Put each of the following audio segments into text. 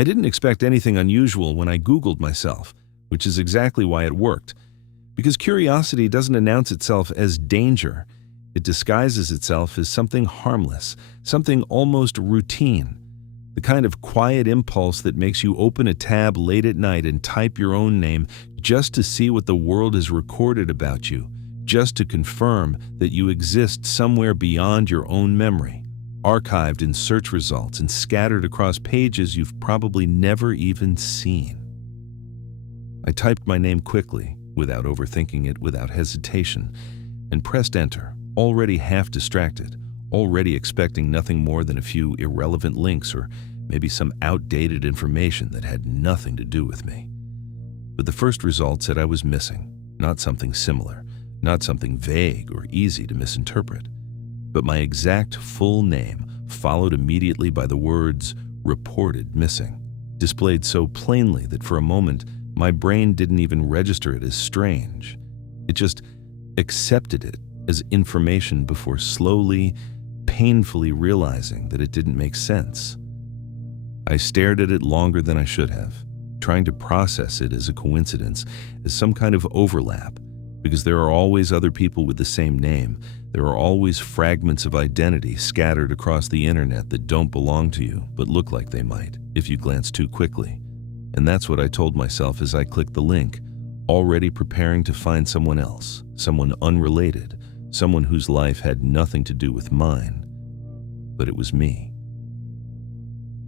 I didn't expect anything unusual when I Googled myself, which is exactly why it worked. Because curiosity doesn't announce itself as danger. It disguises itself as something harmless, something almost routine. The kind of quiet impulse that makes you open a tab late at night and type your own name just to see what the world has recorded about you, just to confirm that you exist somewhere beyond your own memory, archived in search results and scattered across pages you've probably never even seen. I typed my name quickly, without overthinking it, without hesitation, and pressed enter, already half distracted, already expecting nothing more than a few irrelevant links or maybe some outdated information that had nothing to do with me. But the first result said I was missing, not something similar, not something vague or easy to misinterpret, but my exact full name, followed immediately by the words "reported missing," displayed so plainly that for a moment my brain didn't even register it as strange. It just accepted it as information before slowly, painfully realizing that it didn't make sense. I stared at it longer than I should have, trying to process it as a coincidence, as some kind of overlap, because there are always other people with the same name. There are always fragments of identity scattered across the internet that don't belong to you, but look like they might, if you glance too quickly. And that's what I told myself as I clicked the link, already preparing to find someone else, someone unrelated, someone whose life had nothing to do with mine. But it was me.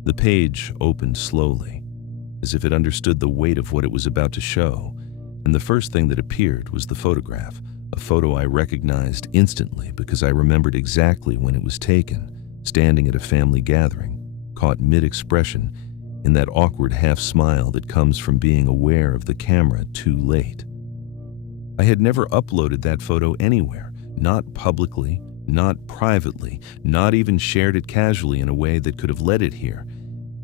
The page opened slowly, as if it understood the weight of what it was about to show, and the first thing that appeared was the photograph, a photo I recognized instantly because I remembered exactly when it was taken, standing at a family gathering, caught mid-expression in that awkward half-smile that comes from being aware of the camera too late. I had never uploaded that photo anywhere, not publicly, not privately, not even shared it casually in a way that could have led it here.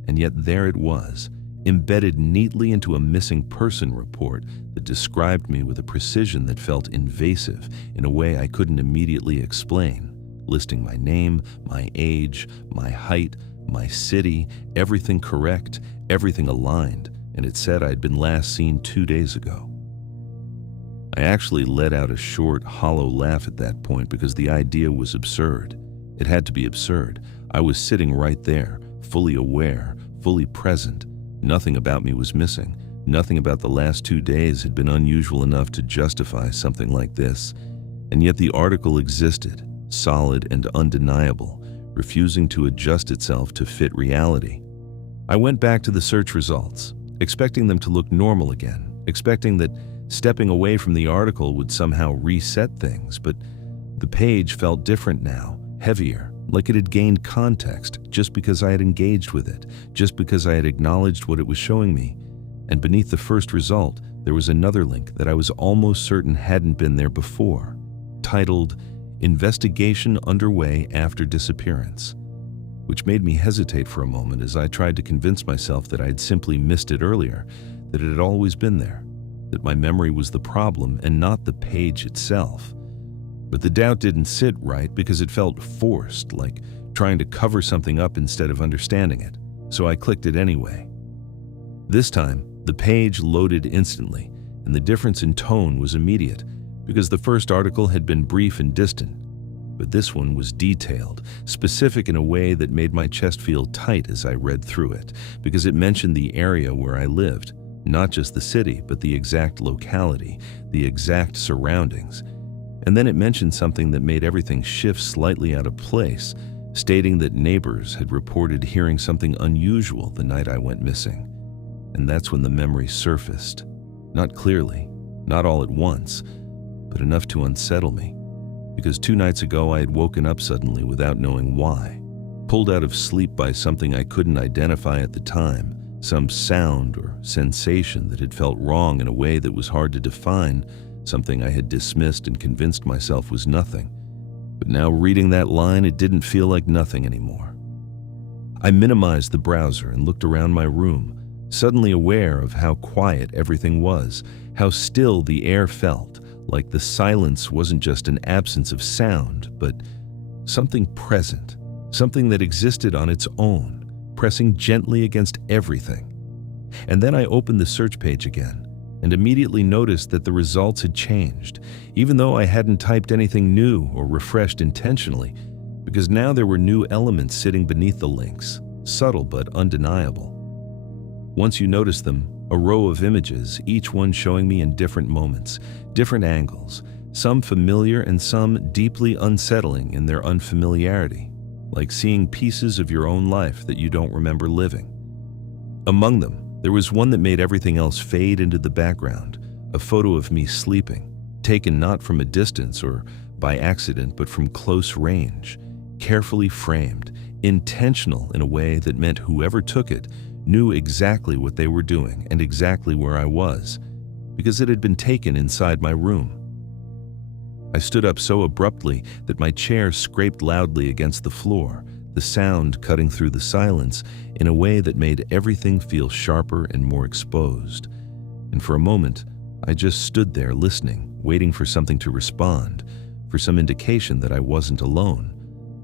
And yet there it was, embedded neatly into a missing person report that described me with a precision that felt invasive in a way I couldn't immediately explain, listing my name, my age, my height, my city, everything correct, everything aligned, and it said I'd been last seen 2 days ago. I actually let out a short, hollow laugh at that point because the idea was absurd. It had to be absurd. I was sitting right there, fully aware, fully present. Nothing about me was missing. Nothing about the last 2 days had been unusual enough to justify something like this. And yet the article existed, solid and undeniable, refusing to adjust itself to fit reality. I went back to the search results, expecting them to look normal again, expecting that stepping away from the article would somehow reset things, but the page felt different now, heavier, like it had gained context just because I had engaged with it, just because I had acknowledged what it was showing me. And beneath the first result, there was another link that I was almost certain hadn't been there before, titled "Investigation Underway After Disappearance," which made me hesitate for a moment as I tried to convince myself that I had simply missed it earlier, that it had always been there, that my memory was the problem and not the page itself. But the doubt didn't sit right because it felt forced, like trying to cover something up instead of understanding it, so I clicked it anyway. This time, the page loaded instantly, and the difference in tone was immediate, because the first article had been brief and distant, but this one was detailed, specific in a way that made my chest feel tight as I read through it, because it mentioned the area where I lived, not just the city, but the exact locality, the exact surroundings. And then it mentioned something that made everything shift slightly out of place, stating that neighbors had reported hearing something unusual the night I went missing. And that's when the memory surfaced. Not clearly, not all at once, but enough to unsettle me. Because 2 nights ago I had woken up suddenly without knowing why, pulled out of sleep by something I couldn't identify at the time, some sound or sensation that had felt wrong in a way that was hard to define, something I had dismissed and convinced myself was nothing. But now reading that line, it didn't feel like nothing anymore. I minimized the browser and looked around my room, suddenly aware of how quiet everything was, how still the air felt, like the silence wasn't just an absence of sound, but something present, something that existed on its own, pressing gently against everything. And then I opened the search page again and immediately noticed that the results had changed, even though I hadn't typed anything new or refreshed intentionally, because now there were new elements sitting beneath the links, subtle but undeniable. Once you notice them, a row of images, each one showing me in different moments, different angles, some familiar and some deeply unsettling in their unfamiliarity, like seeing pieces of your own life that you don't remember living. Among them, there was one that made everything else fade into the background, a photo of me sleeping, taken not from a distance or by accident but from close range, carefully framed, intentional in a way that meant whoever took it knew exactly what they were doing and exactly where I was, because it had been taken inside my room. I stood up so abruptly that my chair scraped loudly against the floor, the sound cutting through the silence in a way that made everything feel sharper and more exposed. And for a moment, I just stood there listening, waiting for something to respond, for some indication that I wasn't alone.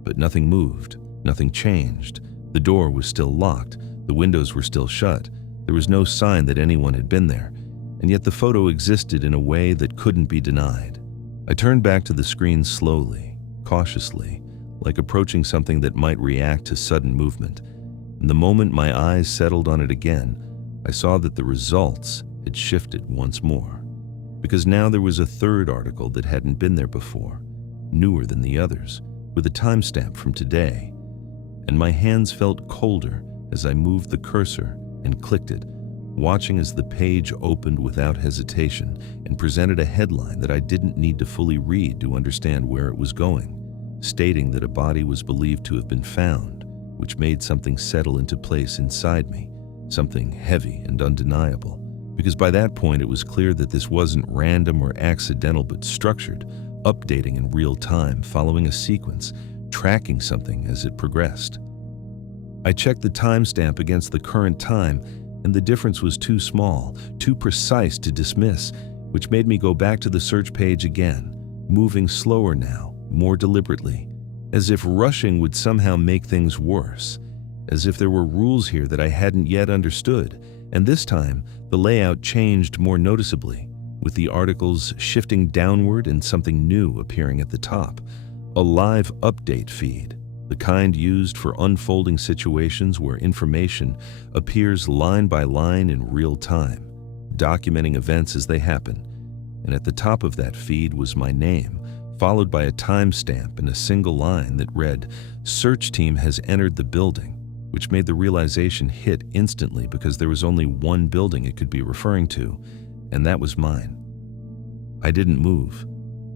But nothing moved, nothing changed. The door was still locked, the windows were still shut. There was no sign that anyone had been there, and yet the photo existed in a way that couldn't be denied. I turned back to the screen slowly, cautiously, like approaching something that might react to sudden movement. And the moment my eyes settled on it again, I saw that the results had shifted once more. Because now there was a third article that hadn't been there before, newer than the others, with a timestamp from today. And my hands felt colder as I moved the cursor and clicked it, watching as the page opened without hesitation and presented a headline that I didn't need to fully read to understand where it was going, stating that a body was believed to have been found, which made something settle into place inside me, something heavy and undeniable. Because by that point it was clear that this wasn't random or accidental but structured, updating in real time, following a sequence, tracking something as it progressed. I checked the timestamp against the current time, and the difference was too small, too precise to dismiss, which made me go back to the search page again, moving slower now, more deliberately, as if rushing would somehow make things worse, as if there were rules here that I hadn't yet understood, and this time the layout changed more noticeably, with the articles shifting downward and something new appearing at the top, a live update feed, the kind used for unfolding situations where information appears line by line in real time, documenting events as they happen. And at the top of that feed was my name, followed by a timestamp and a single line that read, "Search team has entered the building," which made the realization hit instantly because there was only one building it could be referring to, and that was mine. I didn't move,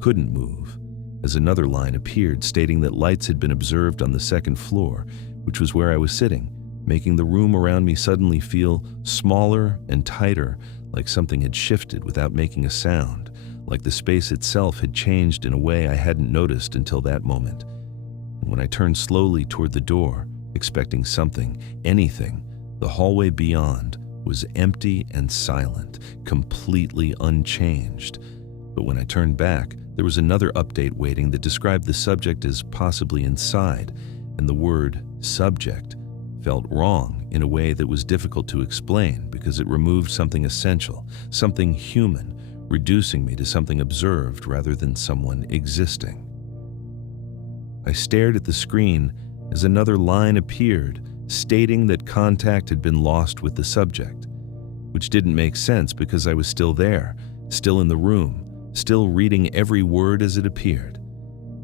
couldn't move, as another line appeared stating that lights had been observed on the second floor, which was where I was sitting, making the room around me suddenly feel smaller and tighter, like something had shifted without making a sound, like the space itself had changed in a way I hadn't noticed until that moment. And when I turned slowly toward the door, expecting something, anything, the hallway beyond was empty and silent, completely unchanged. But when I turned back, there was another update waiting that described the subject as possibly inside, and the word subject felt wrong in a way that was difficult to explain because it removed something essential, something human, reducing me to something observed rather than someone existing. I stared at the screen as another line appeared stating that contact had been lost with the subject, which didn't make sense because I was still there, still in the room, still reading every word as it appeared.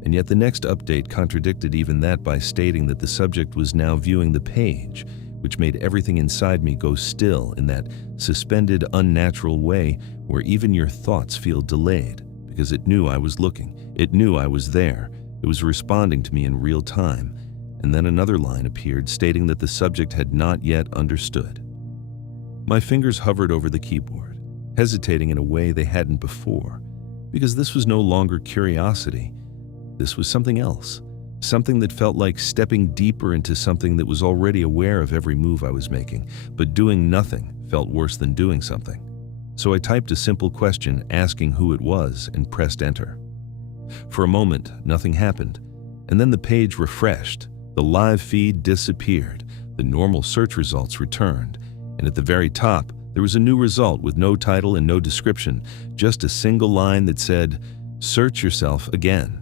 And yet the next update contradicted even that by stating that the subject was now viewing the page, which made everything inside me go still in that suspended, unnatural way where even your thoughts feel delayed because it knew I was looking, it knew I was there, it was responding to me in real time. And then another line appeared stating that the subject had not yet understood. My fingers hovered over the keyboard, hesitating in a way they hadn't before, because this was no longer curiosity. This was something else, something that felt like stepping deeper into something that was already aware of every move I was making, but doing nothing felt worse than doing something. So I typed a simple question asking who it was and pressed enter. For a moment, nothing happened, and then the page refreshed. The live feed disappeared, The normal search results returned, and at the very top, there was a new result with no title and no description, just a single line that said, "Search yourself again,"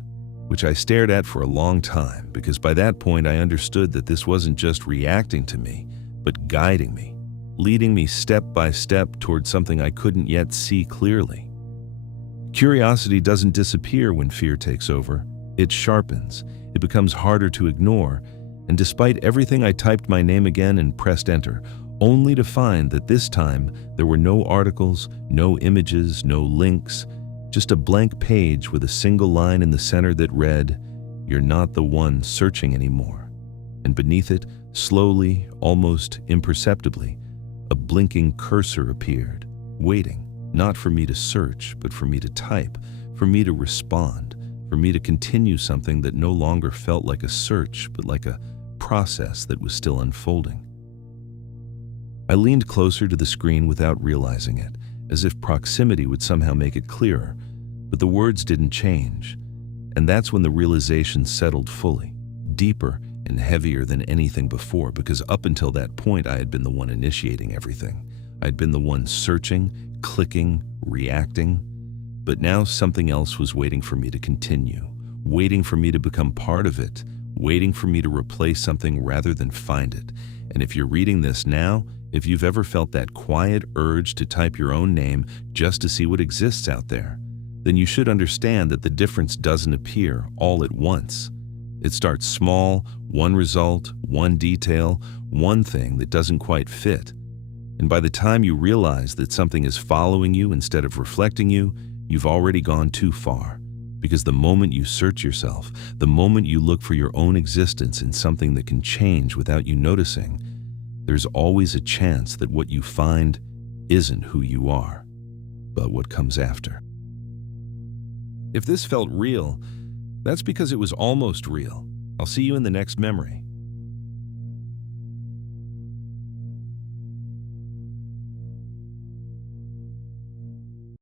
which I stared at for a long time, because by that point I understood that this wasn't just reacting to me, but guiding me, leading me step by step towards something I couldn't yet see clearly. Curiosity doesn't disappear when fear takes over. It sharpens, it becomes harder to ignore, and despite everything I typed my name again and pressed enter, only to find that this time there were no articles, no images, no links, just a blank page with a single line in the center that read, "You're not the one searching anymore." And beneath it, slowly, almost imperceptibly, a blinking cursor appeared, waiting, not for me to search, but for me to type, for me to respond, for me to continue something that no longer felt like a search, but like a process that was still unfolding. I leaned closer to the screen without realizing it, as if proximity would somehow make it clearer, but the words didn't change. And that's when the realization settled fully, deeper and heavier than anything before, because up until that point I had been the one initiating everything. I'd been the one searching, clicking, reacting. But now something else was waiting for me to continue, waiting for me to become part of it, waiting for me to replace something rather than find it. And if you're reading this now, if you've ever felt that quiet urge to type your own name just to see what exists out there, then you should understand that the difference doesn't appear all at once. It starts small, one result, one detail, one thing that doesn't quite fit. And by the time you realize that something is following you instead of reflecting you, you've already gone too far. Because the moment you search yourself, the moment you look for your own existence in something that can change without you noticing, there's always a chance that what you find isn't who you are, but what comes after. If this felt real, that's because it was almost real. I'll see you in the next memory.